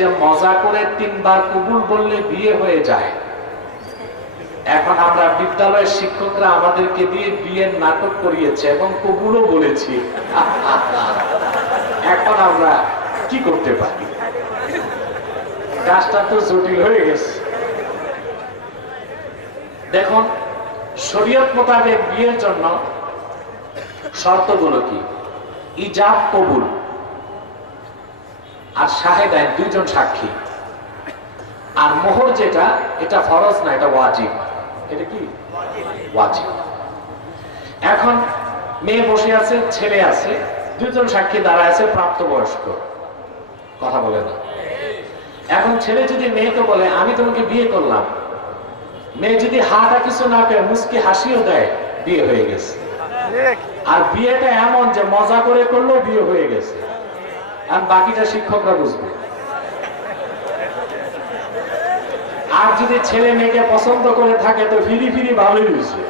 যে মজা করে 3 বার কবুল বললে বিয়ে হয়ে যায়। এখন আমরা বিদ্যালয়ের শিক্ষকরা আমাদেরকে দিয়ে বিয়ের নাটক করিয়েছে এবং কবুলও বলেছি। এখন আমরা কি করতে পারি? কাজটা তো জটিল হয়ে গেছে। দেখুন, শরীয়ত মোতাবেক বিয়ের জন্য শর্তগুলো কি? ইজাব কবুল আর শাহেদাইন, 2 জন সাক্ষী। আর মোহর যেটা, এটা ফরজ না, এটা ওয়াজিব। এটা কি? ওয়াজিব। এখন মেয়ে বসে আছে, ছেলে আছে, 2 জন সাক্ষী দাঁড়ায় আছে, প্রাপ্তবয়স্ক। কথা বলে না। এখন ছেলে যদি মেয়েকে বলে আমি তোমাকে বিয়ে করলাম, মেয়ে যদি হাটা কিছু না পেয়ে মুচকি হাসিও দেয়, বিয়ে হয়ে গেছে। আর বিয়েটা এমন যে মজা করে করলেও বিয়ে হয়ে গেছে, আর বাকিটা শিক্ষকরা বুঝবে। আর যদি ছেলে মেয়েকে পছন্দ করে থাকে তো ফিরি ফিরি ভালোই বুঝবে।